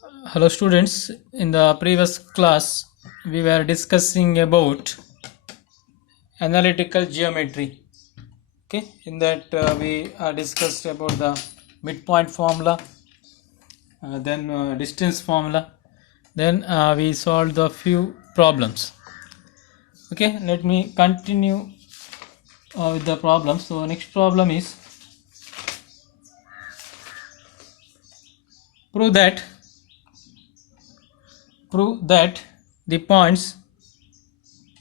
Hello students, in the previous class we were discussing about analytical geometry. Okay, in that we discussed about the midpoint formula, then distance formula, then we solved the few problems. Okay, let me continue with the problem. So next problem is prove that the points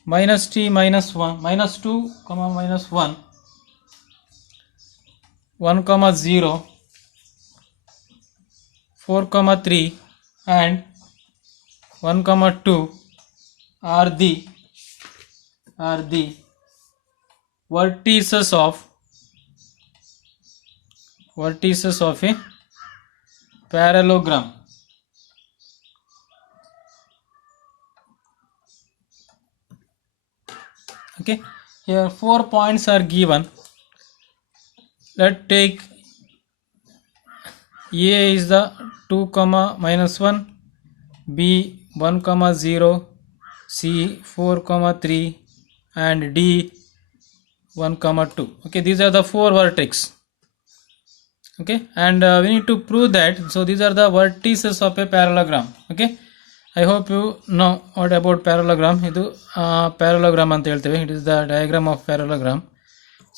minus t minus 1 minus 2 comma minus 1 1 comma 0 4 comma 3 and 1 comma 2 are the vertices of a parallelogram. Okay, here 4 points are given. Let's take A is the 2 comma minus 1, B 1 comma 0, C 4 comma 3 and D 1 comma 2. Okay, these are the 4 vertex. Okay, and we need to prove that. So these are the vertices of a parallelogram. Okay, I hope you know what about parallelogram. Idu parallelogram anta helteve. It is the diagram of parallelogram.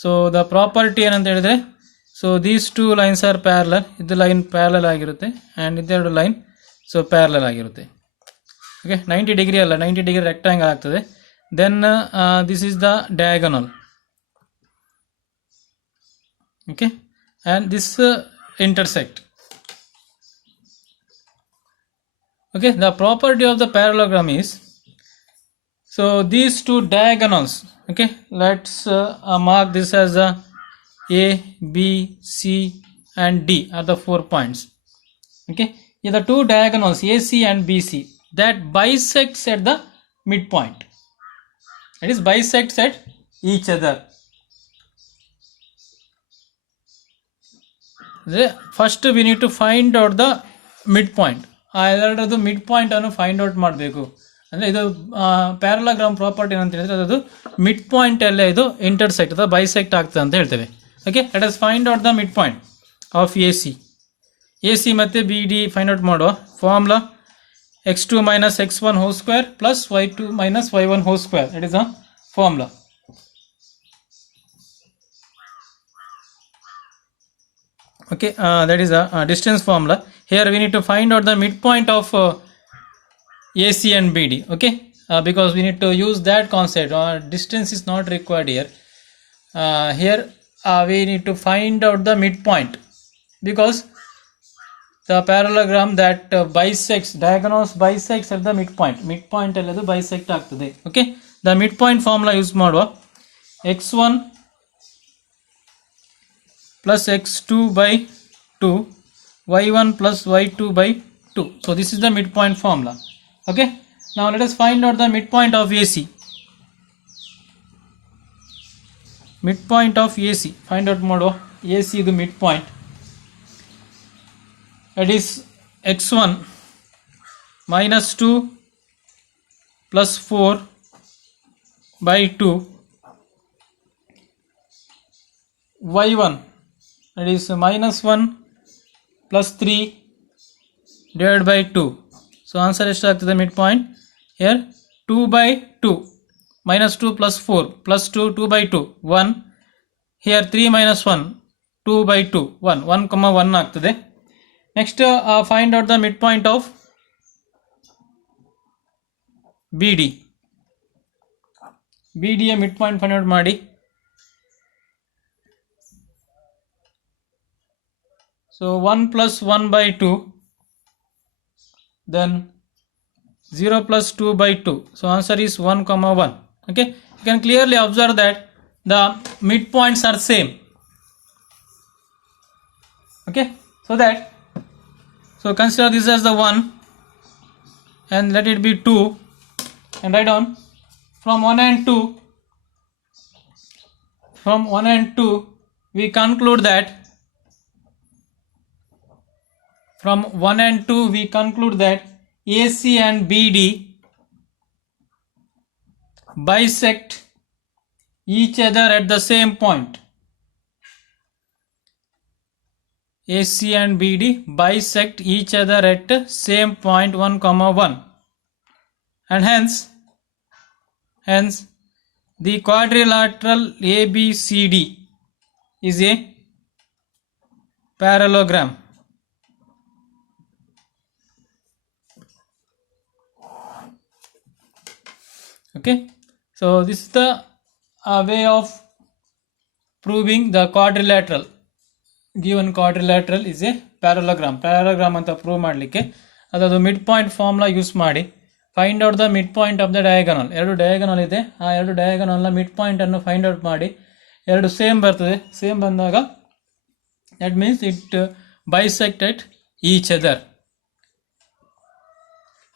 So the property ಏನಂತ ಹೇಳಿದ್ರೆ, so these two lines are parallel. ಇದು line parallel ಆಗಿರುತ್ತೆ and ಇದೆರಡು line so parallel ಆಗಿರುತ್ತೆ. Okay, 90 degree ಅಲ್ಲ, 90 degree rectangle ಆಗ್ತದೆ. Then this is the diagonal. Okay, and this intersect. Okay, the property of the parallelogram is, so these two diagonals. Okay, let's mark this as A, B, C and D are the 4 points. Okay, here the two diagonals AC and BC that bisects at the midpoint. It is bisects at each other. First we need to find out the midpoint. ಎರಡರದ್ದು midpoint ಅನ್ನು find out ಮಾಡಬೇಕು. ಅಂದರೆ ಇದು parallelogram property ಏನಂತ ಹೇಳಿದ್ರೆ ಅದು mid point ಅಲ್ಲೇ ಇದು ಇಂಟರ್ಸೆಕ್ಟ್ ಅಥವಾ ಬೈಸೆಕ್ಟ್ ಆಗ್ತದೆ ಅಂತ ಹೇಳ್ತೇವೆ. Okay, let us find out the mid point of A C ಮತ್ತು ಬಿ ಡಿ ಫೈಂಡ್ ಔಟ್ ಮಾಡುವ. Formula x2 minus x1 whole square plus y2 minus y1 whole square. That is the formula. Okay, that is a distance formula. Here we need to find out the midpoint of AC and BD. Okay, because we need to use that concept. Distance is not required here. Here we need to find out the midpoint because the parallelogram that bisects, diagonals bisects at the midpoint alladu bisect ಆಗ್ತದೆ. Okay, the midpoint formula use ಮಾಡುವ. x1 plus x2 by 2, y1 plus y2 by 2. So this is the midpoint formula. Okay, now let us find out the midpoint of AC. Midpoint of AC find out ಮಾಡುವ. AC ಇದು midpoint. It is x1 minus 2 plus 4 by 2, y1 it is minus 1 plus 3 divided by 2. So answer ಎಷ್ಟಾಗ್ತದೆ midpoint here 2 by 2 minus 2 plus 4 plus 2 2 by 2 1 here 3 minus 1 2 by 2 1 1 comma 1 ಆಗ್ತದೆ. Next find out the midpoint of BD. BD ಯ midpoint find out ಮಾಡಿ. So 1 plus 1 by 2, then 0 plus 2 by 2. So answer is 1 comma 1. Okay, you can clearly observe that the midpoints are same. Okay, so consider this as the 1 and let it be 2 and write down from 1 and 2 we conclude that from 1 and 2 we conclude that AC and BD bisect each other at the same point. AC and BD bisect each other at same point 1 comma 1, and hence the quadrilateral ABCD is a parallelogram. Okay, so this is the way of proving the quadrilateral. Given quadrilateral is a parallelogram ಅಂತ prove ಮಾಡಲಿಕ್ಕೆ ಅದದು mid point formula use ಮಾಡಿ find out the mid point of the diagonal. ಎರಡು diagonal ಇದೆ, ಆ ಎರಡು ಡಯಾಗನಲ್ನ mid point ಅನ್ನು find out ಮಾಡಿ ಎರಡು ಸೇಮ್ ಬರ್ತದೆ. ಸೇಮ್ ಬಂದಾಗ that means it bisect at each other.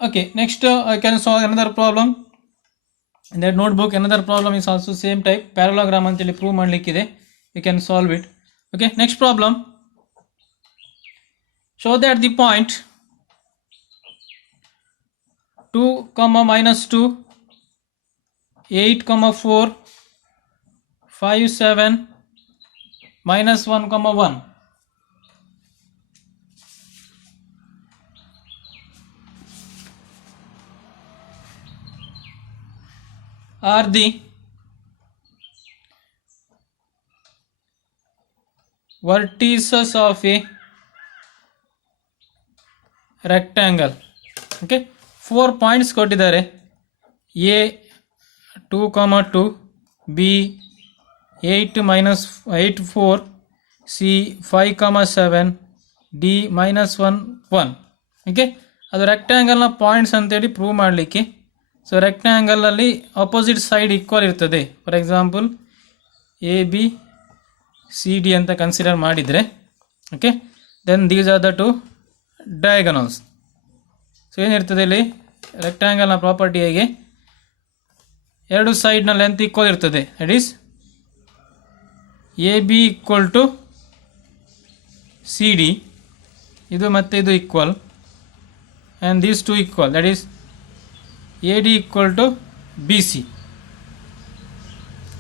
Okay, next I can solve another problem in that notebook. Another problem is also same type, parallelogram anteli prove ಮಾಡಲಿಕ್ಕಿದೆ. You can solve it. Okay, next problem. Show that the point 2 comma minus 2 8 comma 4 5 7 minus 1 comma 1 are the vertices of a rectangle. Okay, 4 points ಕೊಟ್ಟಿದ್ದಾರೆ. A 2 comma 2, B 8 minus 8 4, C 5 comma 7, D minus 1 1. Okay, ಅದು ರೆಕ್ಟ್ಯಾಂಗಲ್ನ points ಅಂತೇಳಿ prove ಮಾಡಲಿಕ್ಕೆ. So ರೆಕ್ಟ್ಯಾಂಗಲಲ್ಲಿ opposite side equal ಇರ್ತದೆ. For example ABCD ಅಂತ consider ಮಾಡಿದರೆ, okay, then these are the two diagonals. So ಏನಿರ್ತದೆ ಇಲ್ಲಿ ರೆಕ್ಟ್ಯಾಂಗಲ್ನ ಪ್ರಾಪರ್ಟಿ ಹೇಗೆ, ಎರಡು ಸೈಡ್ನ ಲೆಂತ್ ಈಕ್ವಲ್ ಇರ್ತದೆ. That is AB equal to CD, ಇದು ಮತ್ತು ಇದು equal, and these two equal, that is AD equal to BC.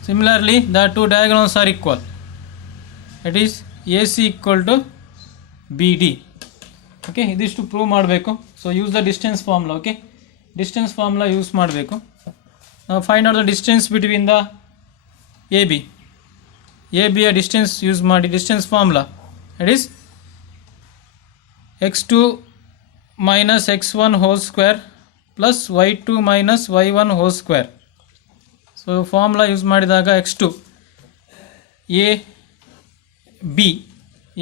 Similarly, the two diagonals are equal. That is AC equal to BD. Okay, this to prove ಮಾಡಬೇಕು. So use the distance formula. Okay, distance formula use ಮಾಡಬೇಕು. Now find out the distance between the AB. AB a distance use ಮಾಡಿ distance formula. That is x2 minus x1 whole square plus y2 minus y1 whole square. So formula use ಮಾಡಿದಾಗ x2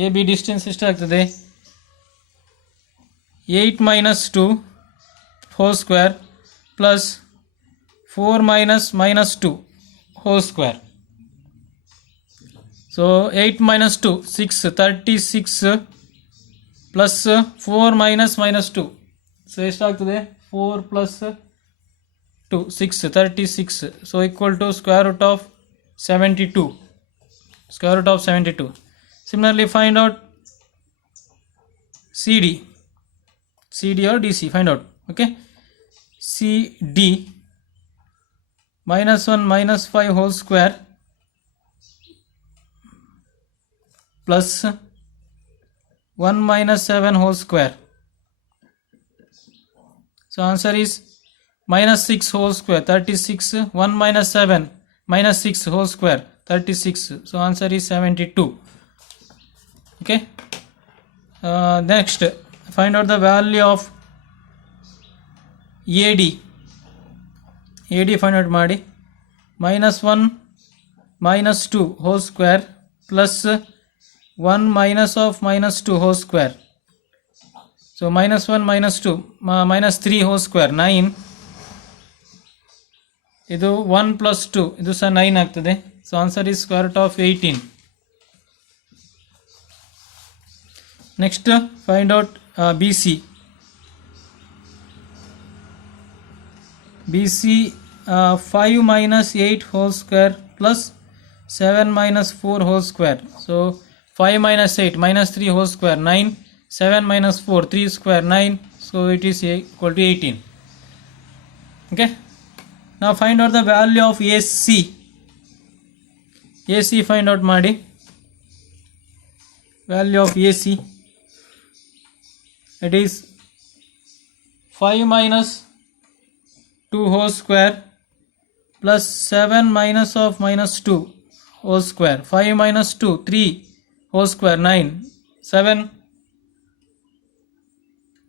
AB distance ಎಷ್ಟಾಗ್ತದೆ, 8 minus 2 whole square plus 4 minus 2 whole square. So 8 minus 2 6, 36 plus 4 minus 2. So ಎಷ್ಟಾಗ್ತದೆ, 4 plus 2 6, 36. So equal to square root of 72. Square root of 72. Similarly, find out CD or DC. Find out. Okay, CD minus 1 minus 5 whole square plus 1 minus 7 whole square. So answer is minus 6 whole square, 36. 1 minus 7 minus 6 whole square, 36. So answer is 72. Okay, next find out the value of AD find out ಮಾಡಿ. minus 1 minus 2 whole square plus 1 minus of minus 2 whole square. So minus 1 minus 2 minus 3 whole square 9. ಇದು 1 plus 2 ಇದು ಸಹ 9 ಆಗ್ತದೆ. So answer is square root of 18. Next find out BC. BC 5 minus 8 whole square plus 7 minus 4 whole square. So 5 minus 8 minus 3 whole square 9. 7 minus 4, 3 square 9, so it is equal to 18. Okay, now find out the value of AC. AC find out ಮಾಡಿ. Value of AC, it is 5 minus 2 whole square plus 7 minus of minus 2 whole square. 5 minus 2, 3 whole square 9, 7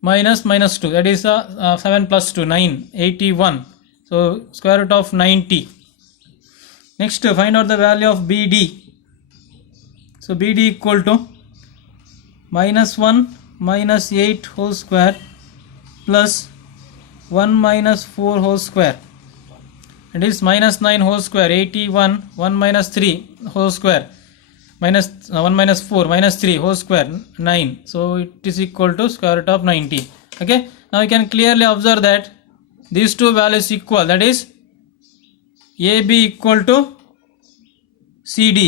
minus minus 2, that is 7 plus 2, 9, 81. So square root of 90. Next find out the value of BD. So BD equal to minus 1 minus 8 whole square plus 1 minus 4 whole square. It is minus 9 whole square, 81, 1 minus 3 whole square, minus 1 minus 4 minus 3 whole square, 9. So it is equal to square root of 90. Okay, now you can clearly observe that these two values equal, that is AB equal to CD,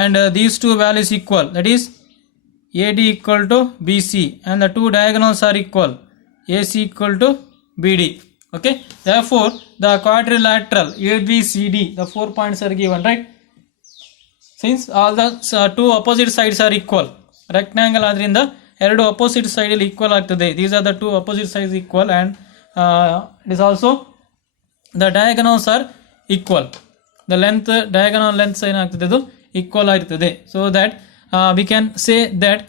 and these two values equal, that is AD equal to BC, and the two diagonals are equal, AC equal to BD. Okay, therefore the quadrilateral ABCD, the 4 points are given, right? Since all the two opposite sides are equal, rectangle ಆದ್ರಿಂದ ಎರಡು opposite side equal ಆಗ್ತದೆ. These are the two opposite sides equal, and it is also the diagonals are equal. The length, diagonal lengths ಏನಾಗ್ತದೆ ಅದು equal ಆಗಿರ್ತದೆ. So that we can say that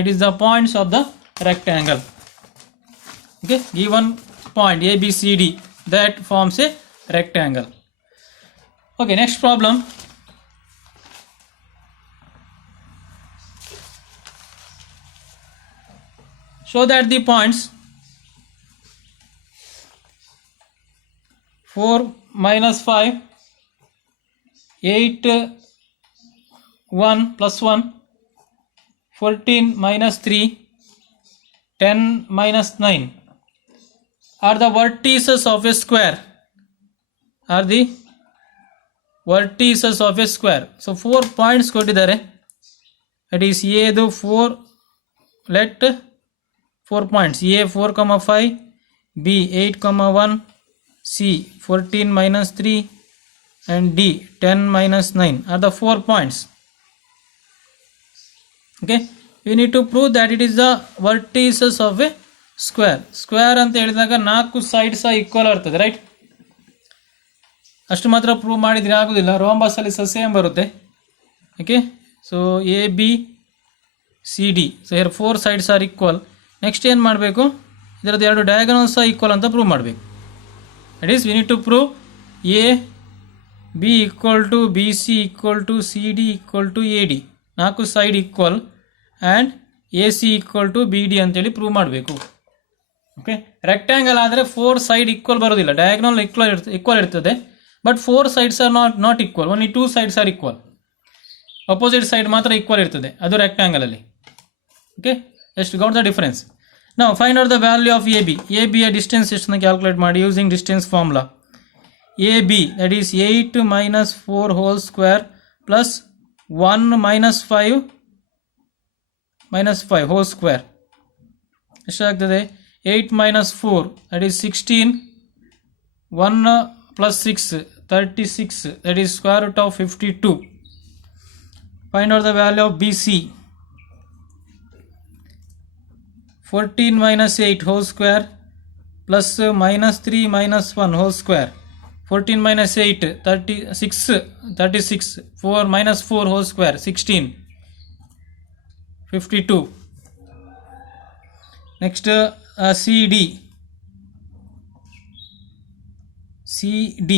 it is the points of the rectangle. Okay, given point ABCD, that forms a rectangle. Okay, next problem. Show that the points 4 minus 5, 8 1 plus 1, 14 minus 3, 10 minus 9 are the vertices of a square. Are the vertices of a square. So 4 points ಕೊಟ್ಟಿದ್ದಾರೆ. It is A ದು 4, let 4 points, A 4, 5, B 8, 1, C 14 minus 3, and D 10 minus 9 are the 4 points. Okay, we need to prove that it is the vertices of a square. Square ಅಂತ ಹೇಳಿದಾಗ 4 sides equal ಇರ್ತದೆ, right? ಅಷ್ಟು ಮಾತ್ರ prove ಮಾಡಿದ್ರೆ ಆಗುದಿಲ್ಲ, rhombus ಅಲ್ಲಿ same ಬರುತ್ತೆ. Okay, so A B C D, so here 4 sides are equal. Next ಏನು ಮಾಡಬೇಕು, ಇದರದ್ದು ಎರಡು ಡಯಾಗನಲ್ಸ್ ಈಕ್ವಲ್ ಅಂತ ಪ್ರೂವ್ ಮಾಡಬೇಕು. That is we need to prove A B equal to B C equal to C D equal to A D, 4 side equal, and A C equal to B D ಅಂತೇಳಿ prove ಮಾಡಬೇಕು. Okay, rectangle ಆದರೆ 4 side equal ಬರೋದಿಲ್ಲ, diagonal equal ಇರ್ತದೆ, but 4 sides are not equal, only 2 sides are equal. Opposite side ಮಾತ್ರ equal ಇರ್ತದೆ, ಅದು rectangle ಅಲ್ಲಿ. Okay, just got the difference. Now find out the value of AB. AB a distance ಎಷ್ಟು calculate ಮಾಡಿ using distance formula. AB, that is 8 minus 4 whole square plus 1 minus 5 whole square. ಎಷ್ಟಾಗ್ತದೆ? 8 minus 4, that is 16, 1 plus 6, 36, that is square root of 52. Find out the value of BC. 14 minus 8 whole square plus minus 3 minus 1 whole square. 14 minus 8, 36, 4 minus 4 whole square, 16, 52. Next CD. CD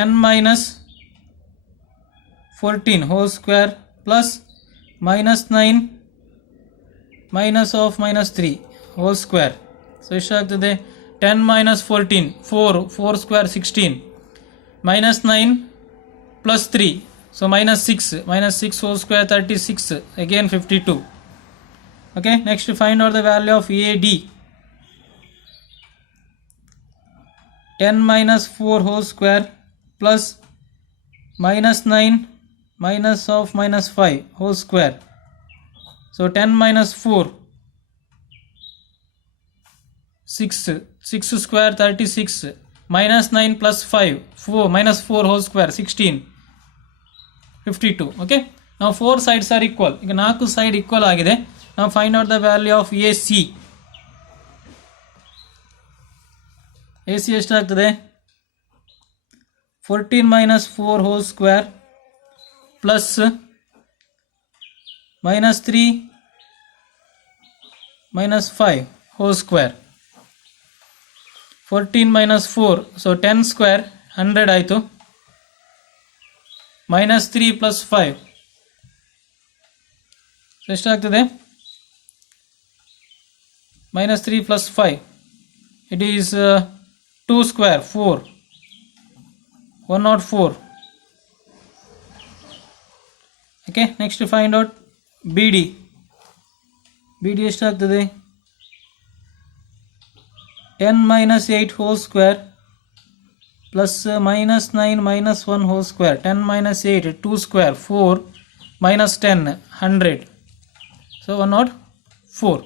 10 minus 14 whole square plus minus 9 minus of minus 3 whole square. So ಎಷ್ಟಾಗ್ತದೆ? 10 minus 14, 4 square 16, minus 9 plus 3, so minus 6 whole square 36, again 52. Okay, next to find out the value of AD. 10 minus 4 whole square plus minus 9 minus of minus 5 whole square. So 10 minus 4, 6 square 36 minus 9 plus 5 4 minus 4 whole square 16 52. Okay, now 4 sides are equal. ಈಗ 4 side equal ಆಗಿದೆ. Now find out the value of AC. AC ಎಷ್ಟಾಗ್ತದೆ? 14 minus 4 whole square plus minus 3 minus 5 whole square. 14 minus 4, so 10 square 100 ಆಯಿತು. minus 3 plus 5 ಎಷ್ಟಾಗ್ತದೆ? minus 3 plus 5, it is 2 square 4 104. Okay, next to find out BD. BD ಎಷ್ಟಾಗ್ತದೆ? 10 minus 8 whole square plus minus 9 minus 1 whole square. 10 minus 8 2 square 4 minus 10 100, so 104.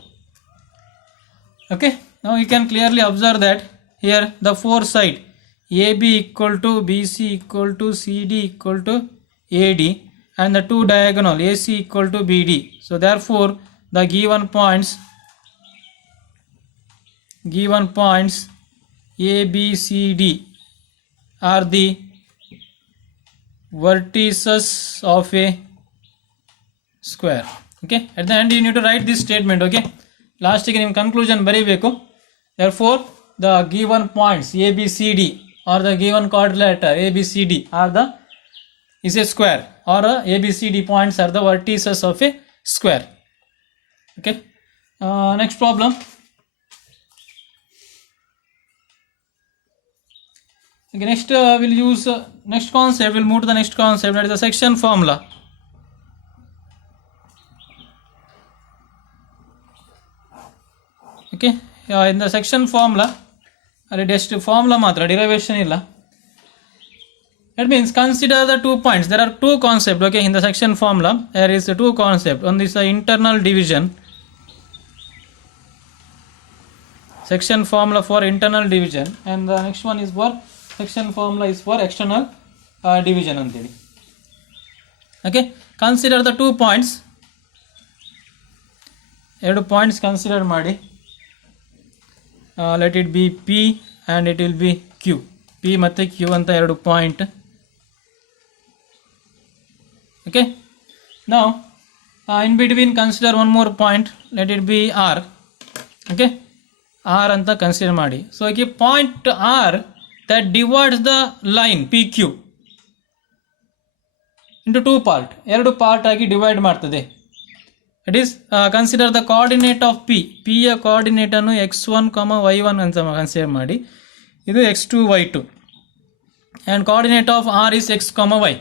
Okay, now you can clearly observe that here the four side AB equal to BC equal to CD equal to AD and the two diagonal AC equal to BD. So therefore the given points A, B, C, D are the vertices of a square. Okay, at the end you need to write this statement. Okay, last ಗೆ ನಿಮ್ಮ conclusion ಬರೀಬೇಕು. Therefore the given points A, B, C, D or the given quadrilateral A, B, C, D is a square, or A, B, C, D points are the vertices of a square. Okay, next problem. Okay, next we'll use next concept. We'll move to the next concept, that is the section formula. Okay, in the section formula, just formula matra, derivation illa. That means consider the 2 points. There are two concepts. Okay, in the section formula there is two concepts. One is the internal division. Section formula for internal division, and the next one is for section formula is for external division anteli. Okay, consider the 2 points. ಎರಡು points consider ಮಾಡಿ. Let it be P and it will be Q. P ಮತ್ತೆ Q ಅಂತ ಎರಡು point. Okay, now in between consider one more point. Let it be R. Okay, R ಅಂತ consider ಮಾಡಿ. So ಈಗ point R that divides the line PQ into two part, ಎರಡು part ಆಗಿ divide ಮಾಡ್ತದೆ. It is consider the coordinate of P. P ಯ coordinate ಅನ್ನು x1, y1 ಅಂತ consider ಮಾಡಿ. ಇದು x2, y2 and coordinate of R is x, y.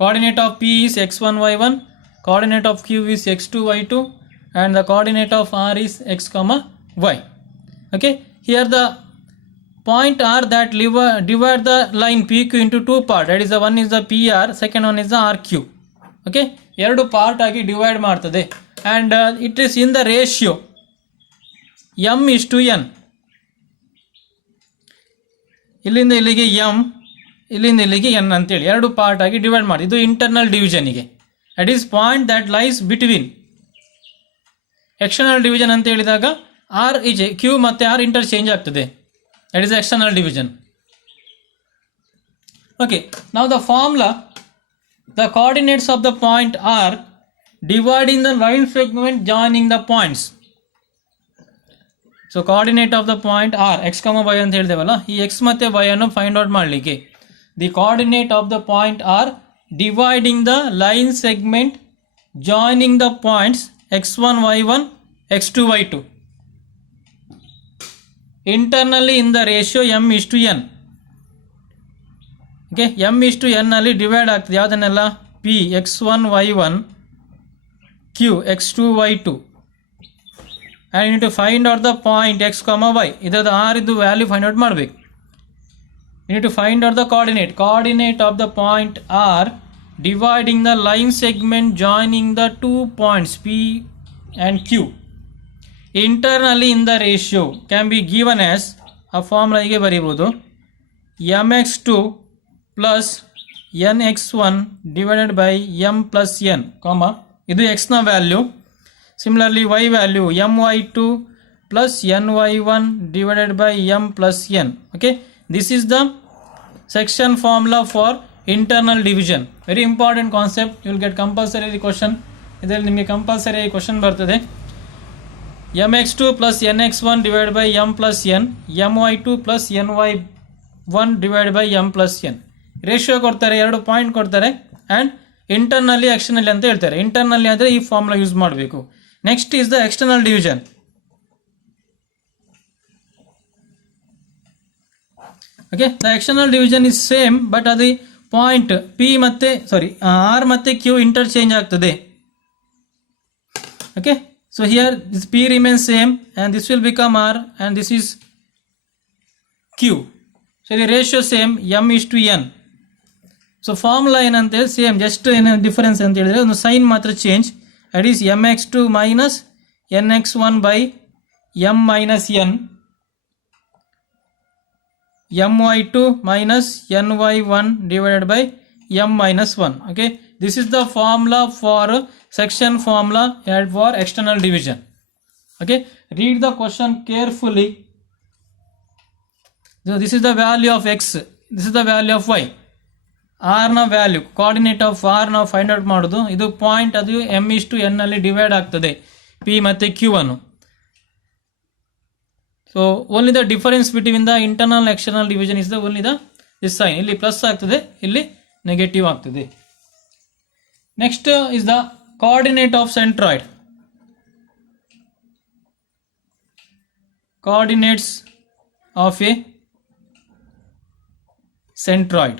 Coordinate of P is x1, y1, coordinate of Q is x2, y2 and the coordinate of R is x, y. Okay, here the point R that divide the line PQ into two parts. That is the one is the PR, second one is the RQ. Okay, ಎರಡು part ಆಗಿ divide ಮಾಡ್ತದೆ and it is in the ratio m:n. ಇಲ್ಲಿಂದ ಇಲ್ಲಿಗೆ m, ಇಲ್ಲಿಂದ ಇಲ್ಲಿಗೆ n ಅಂತೇಳಿ ಎರಡು part ಆಗಿ ಡಿವೈಡ್ ಮಾಡಿ. ಇದು ಇಂಟರ್ನಲ್ ಡಿವಿಷನ್ಗೆ. That is point that lies between. External division ಅಂತ ಹೇಳಿದಾಗ ಆರ್ ಈಸ್ ಕ್ಯೂ ಮತ್ತೆ ಆರ್ ಇಂಟರ್ಚೇಂಜ್ ಆಗ್ತದೆ. That is external division. Okay, ನಾವು the formula, the coordinates of the point are dividing the line segment joining the points. So coordinate of the point R x, y ಅಂತ ಹೇಳಿದೆವಲ್ಲ, ಈ x ಮತ್ತೆ y ಅನ್ನು find out ಮಾಡಲಿಕ್ಕೆ the coordinate of the point R dividing the line segment joining the points x1, y1, x2, y2 internally in the ratio m:n. Okay, m:n ಅಲ್ಲಿ divide ಆಗ್ತದೆ ಯಾವುದನ್ನೆಲ್ಲ? P x1, y1, Q x2, y2 and you need to find out the point x, y. ಇದರದ R ಇದು value find out ಮಾಡಬೇಕು. You need to find out the coordinate of the point R dividing the line segment joining the 2 points P and Q internally in the ratio can be given as a formula hige baribodu mx2 plus nx1 divided by m plus n comma idu x na value. Similarly y value my2 plus ny1 divided by m plus n. Okay, this is the section formula for internal division. Very important concept, you will get compulsory question. ಇದರಲ್ಲಿ ನಿಮಗೆ compulsory question ಬರ್ತದೆ. mx2 plus nx1 divided by m plus n, my2 plus ny1 divided by m plus n. Ratio ಕೊಡ್ತಾರೆ, 2 point ಕೊಡ್ತಾರೆ and ಇಂಟರ್ನಲ್ಲಿ ಎಕ್ಸ್ಟರ್ನಲ್ಲಿ ಅಂತ ಹೇಳ್ತಾರೆ. ಇಂಟರ್ನಲ್ಲಿ ಆದರೆ ಈ formula use ಮಾಡಬೇಕು. Next is the external division. Okay, the external division is same, but ಅದು point P ಮತ್ತೆ R ಮತ್ತೆ ಕ್ಯೂ ಇಂಟರ್ಚೇಂಜ್ ಆಗ್ತದೆ. Okay, so here this p remains same and this will become r and this is q. So the ratio same, m is to n. So formula ಏನಂತೆ same, just ಏನು difference ಅಂತ ಹೇಳಿದ್ರೆ ಒಂದು sign ಮಾತ್ರ change. That is mx2 minus nx1 by m minus n, my2 minus ny1 divided by m minus 1. Okay, this is the formula for section formula and for external division. Okay, read the question carefully. So this is the value of x, this is the value of y. r na value, coordinate of r na find out ಮಾಡೋದು. ಇದು point, ಅದು m is to n ಅಲ್ಲಿ divide ಆಗ್ತದೆ p ಮತ್ತೆ q ಅನ್ನು. So only the difference between the internal and external division is the only the this sign. ಇಲ್ಲಿ plus ಆಗ್ತದೆ, ಇಲ್ಲಿ ನೆಗೆಟಿವ್ ಆಗ್ತದೆ. Next is the coordinate of centroid. Coordinates of a centroid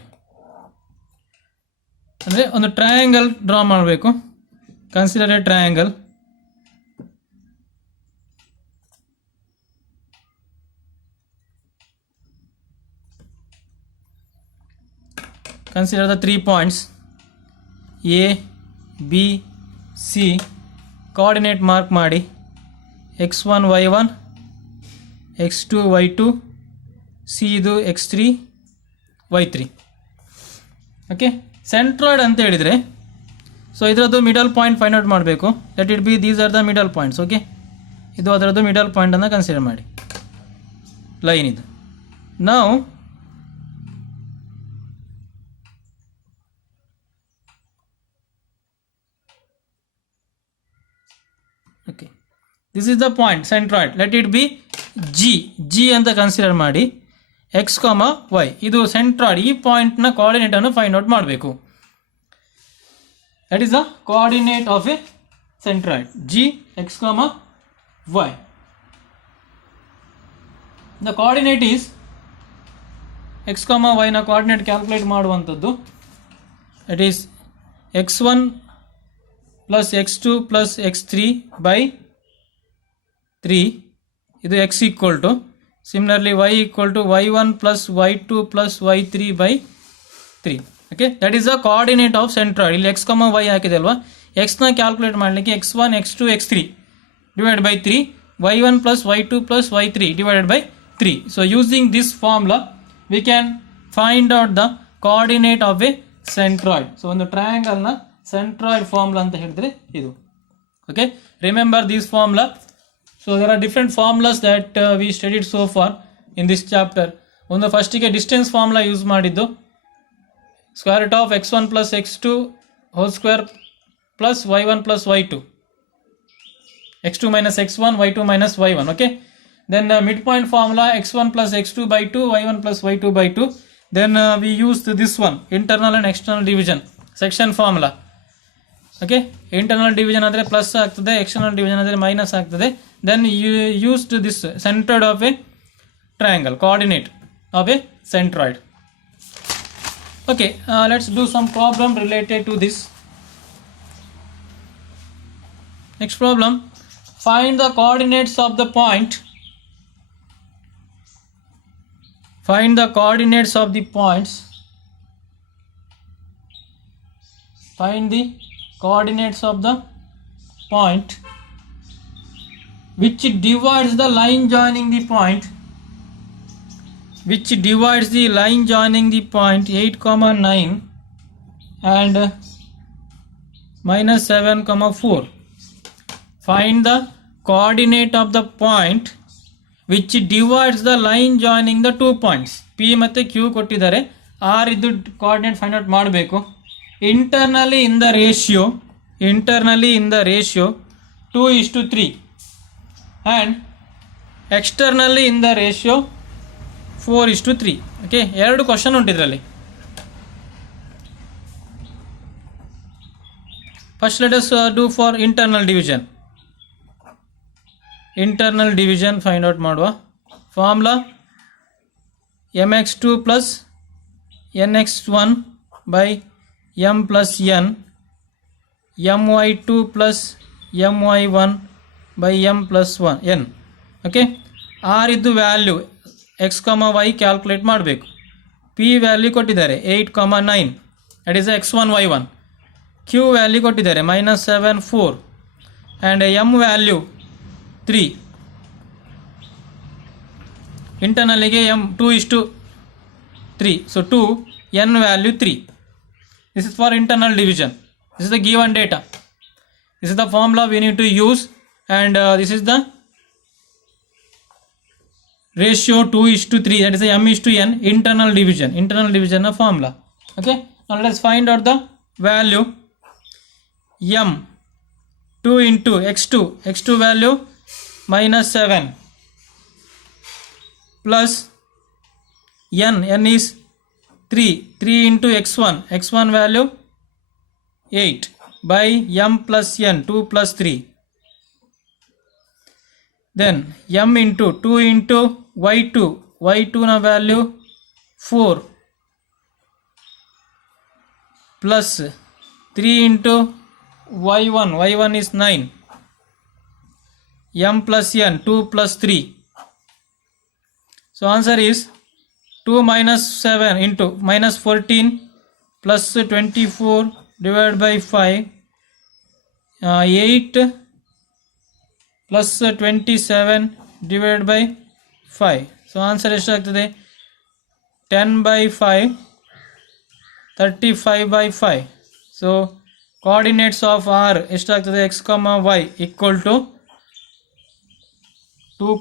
ಅಂದರೆ ಒಂದು triangle draw ಮಾಡಬೇಕು. Consider A triangle. Consider the 3 points A, B, C. Coordinate mark ಮಾಡಿ. x1 y1, x2 y2, C ಇದು x3 y3. Okay, centroid ಅಂತ ಹೇಳಿದರೆ so ಇದರದ್ದು middle point find out ಮಾಡಬೇಕು. Let it be these are the middle points. Okay, ಇದು ಅದರದ್ದು middle ಪಾಯಿಂಟನ್ನು consider ಮಾಡಿ, line ಇದು. ನಾವು okay, this is the point centroid. Let it be g ಅಂತ ಕನ್ಸಿಡರ್ ಮಾಡಿ. x, y ಇದು ಸೆಂಟ್ರಾಯ್ಡ್. ಈ ಪಾಯಿಂಟ್ನ ಕೋಆರ್ಡಿನೇಟ್ ಅನ್ನು ಫೈಂಡ್ ಔಟ್ ಮಾಡಬೇಕು. That is the coordinate of a centroid, g, x, y. The coordinate is x, y ನ coordinate calculate ಮಾಡುವಂಥದ್ದು. That is x1 plus x2 plus x3 by 3. ಇದು x equal to, similarly y equal to y1 plus y2 plus y3 by 3. Okay, that is the coordinate of centroid. ಇಲ್ಲಿ x, y ಹಾಕಿದೆ ಅಲ್ವಾ, x ನ calculate ಮಾಡಲಿಕ್ಕೆ x1 x2 x3 divided by 3, y1 plus y2 plus y3 divided by 3. So using this formula we can find out the coordinate of a centroid. So ಒಂದು triangle ನ centroid formula ಅಂತ ಹೇಳಿದ್ರೆ ಇದು. Okay, remember this formula. So there are different formulas that we studied so far in this chapter. ಒಂದು ಫಸ್ಟಿಗೆ distance formula use ಮಾಡಿದ್ದು, square root of x1 plus x2 whole square plus y1 plus y2, x2 minus x1, y2 minus y1. Okay, then midpoint formula x1 plus x2 by 2, y1 plus y2 by 2. Then we used this one, internal and external division section formula. Okay, internal division ಆದರೆ plus ಆಗ್ತದೆ, external division ಆದರೆ minus ಆಗ್ತದೆ. Then you used this centroid of a triangle, coordinate of a centroid. Okay, let's do some problem related to this. Next problem, find the coordinates of the point. Find the coordinates of the points. Find the coordinates of the point which divides the line joining the point, 8 comma 9 and minus 7 comma 4. Find the coordinate of the point which divides the line joining the 2 points. P ಮತ್ತೆ Q ಕೊಟ್ಟಿದ್ದಾರೆ, R ಇದು coordinate find out ಮಾಡಬೇಕು. Internally in the ratio 2:3 and externally in the ratio 4:3. Okay, ಎರಡು question ಉಂಟು ಇದರಲ್ಲಿ. First let us do for internal division. Find out ಮಾಡುವ. Formula mx2 plus nx1 by m plus n, my2 plus my1 by m plus 1 n. Okay, r ಇದು value x, y calculate ಮಾಡಬೇಕು. p value ಕೊಟ್ಟಿದ್ದಾರೆ 8, 9 that is x1 y1. q value ಕೊಟ್ಟಿದ್ದಾರೆ -7 4 and m value 3. ಇಂಟರ್ನಲ್ಲಿಗೆ m 2:3, so 2, n value 3. This is for internal division. This is the given data. This is the formula we need to use, and this is the ratio 2:3, that is the m:n internal division formula. Okay, now let us find out the value. M 2 into x2 value -7 plus n is 3 into x1 value 8 by m plus n 2 plus 3. Then m into 2 into y2 na value 4 plus 3 into y1 is 9, m plus n 2 plus 3. So answer is 2 minus 7 into -14 plus 24 divided by 5, 8 plus 27 divided by 5. So answer ಎಷ್ಟಾಗ್ತದೆ 10 by 5, 35 by 5. So coordinates of r ಎಷ್ಟಾಗ್ತದೆ x, y equal to 2,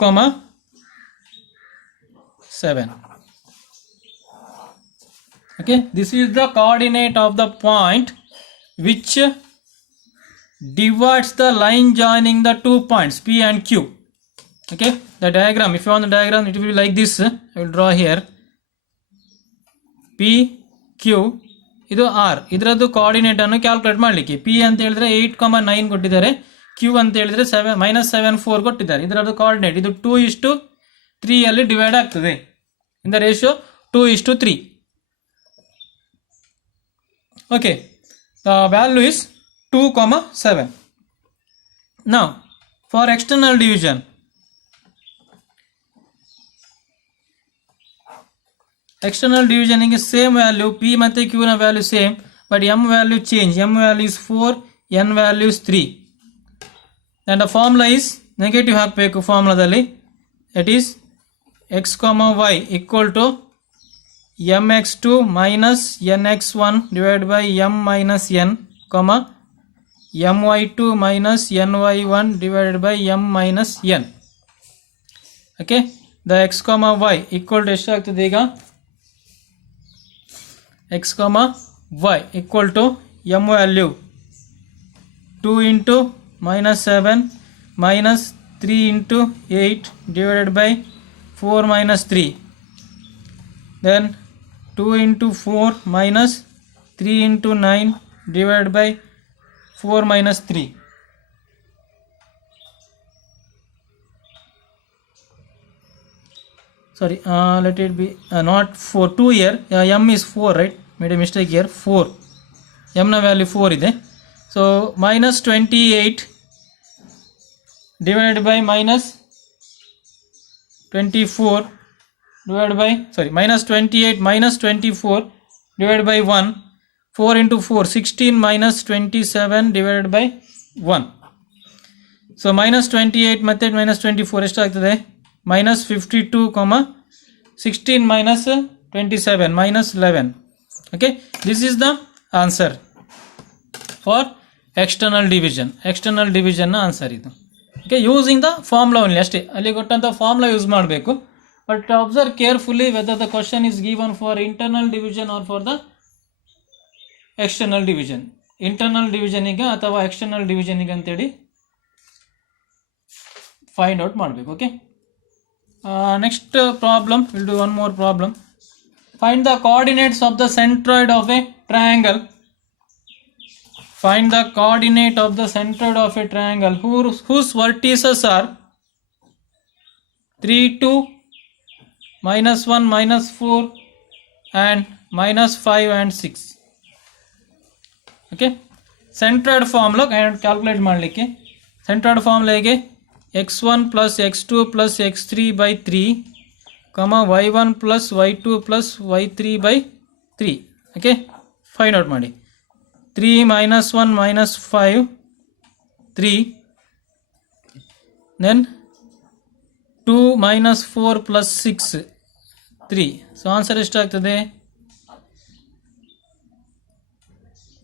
7. Okay, this is the coordinate of the point which divides the line joining the 2 points P and Q. Okay, the diagram, if you want the diagram, it will be like this. I will draw here. P, Q, ಇದು R. ಇದರದ್ದು coordinate ಅನ್ನು calculate ಮಾಡಲಿಕ್ಕೆ P ಅಂತ ಹೇಳಿದ್ರೆ 8, 9 ಕೊಟ್ಟಿದ್ದಾರೆ, Q ಅಂತ ಹೇಳಿದ್ರೆ -7 4 ಕೊಟ್ಟಿದ್ದಾರೆ. ಇದರದ್ದು ಕೋಆರ್ಡಿನೇಟ್ ಇದು 2:3 ಅಲ್ಲಿ ಡಿವೈಡ್ ಆಗ್ತದೆ. In the ratio 2:3. Okay, the value is 2, 7. Now for external division, is same value, P ಮತ್ತೆ Q na value same, but m value change. M value is 4, n value is 3. And the formula is negative ಹಾಕಬೇಕು. ಫಾರ್ಮುಲಾದಲ್ಲಿ it is x, y equal to mx2 minus nx1 divided by m minus n, my2 minus ny1 divided by m minus n. Okay, the x, y equal to ಎಷ್ಟಾಗ್ತದೆ ಈಗ x, y equal to m value 2 into -7 minus 3 into 8 divided by 4 minus 3, then 2 into 4 minus 3 into 9 divided by 4 minus 3. Sorry, let it be not 4, 2 here, m is 4, right? Made a mistake here, 4, m na value 4 ಇದೆ. So minus 28 divided by minus 24 divided by, minus 28 minus 24 divided by 1, 4 into 4, 16 minus 27 divided by 1. So -28 ಮತ್ತು -24 ಎಷ್ಟಾಗ್ತದೆ? -52, 16 minus 27 minus 11. Okay, this is the answer for external division. External division na answer idu. Okay, using the formula only ಅಷ್ಟೇ, ಅಲ್ಲಿ ಕೊಟ್ಟಂತ formula use ಮಾಡಬೇಕು. But observe carefully whether the question is given for internal division or for the external division. Internal ಡಿವಿಷನಿಗೆ ಅಥವಾ external ಡಿವಿಷನಿಗೆ ಅಂತೇಳಿ find out ಮಾಡಬೇಕು. Okay, next problem, we'll do one more problem. Find the coordinates of the centroid of a triangle. Find the coordinate of the centroid of a triangle whose vertices are 3, 2, -1, -4 and -5 and 6. Okay, centroid formula calculate ಮಾಡಲಿಕ್ಕೆ centroid formula ಹೇಗೆ? x1 plus x2 plus x3 by 3, y1 plus y2 plus y3 by 3. Okay, find out ಮಾಡಿ. 3 -1 -5 3, then 2 -4 plus 6 3. So answer ಎಷ್ಟಾಗ್ತದೆ?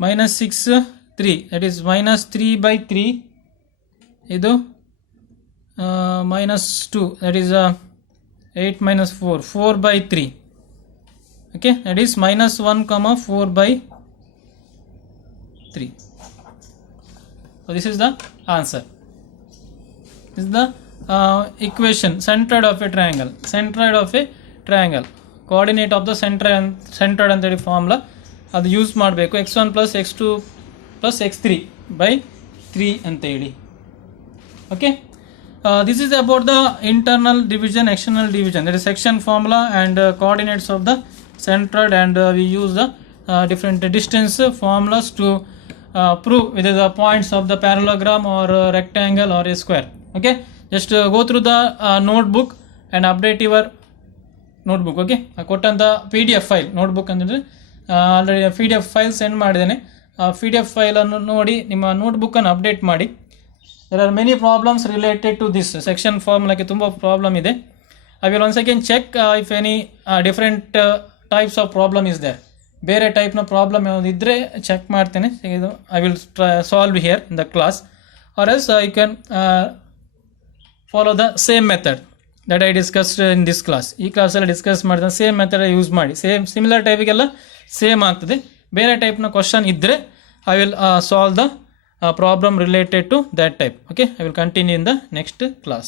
-6 3, that is -3 by 3. ಇದು -2, that is 8 minus 4, 4 by 3. Okay, that is -1, 4 by 3. So this is the answer. This is the equation, centroid of a triangle. Centroid of a triangle, coordinate of the centroid ಅಂತೇಳಿ formula ಅದು use ಮಾಡಬೇಕು. x1 plus x2 plus x3 by 3 ಅಂತೇಳಿ. Okay, this is about the internal division, external division, that is section formula and coordinates of the centroid, and we use the different distance formulas to prove whether the points of the parallelogram or rectangle or a square. Okay, just go through the notebook and update your notebook. Okay, ಕೊಟ್ಟಂತ PDF file, notebook ಅಂದರೆ already PDF file send ಮಾಡಿದ್ದೇನೆ. PDF ಫೈಲನ್ನು ನೋಡಿ ನಿಮ್ಮ ನೋಟ್ಬುಕ್ಕನ್ನು update ಮಾಡಿ. There are many problems related to this section formula. ತುಂಬ problem ಇದೆ. I will once again check if any different types of problem is there. ಬೇರೆ ಟೈಪ್ನ problem ಯಾವುದು ಇದ್ದರೆ ಚೆಕ್ ಮಾಡ್ತೇನೆ. ಇದು I will solve here in the class, or else I can follow the same method that I discussed in this class. ಈ ಕ್ಲಾಸಲ್ಲಿ discuss ಮಾಡಿದ same method use ಮಾಡಿ. Similar ಟೈಪಿಗೆಲ್ಲ same ಆಗ್ತದೆ. ಬೇರೆ ಟೈಪ್ನ ಕ್ವಶನ್ ಇದ್ದರೆ I will solve the problem related to that type. Okay, I will continue in the next class.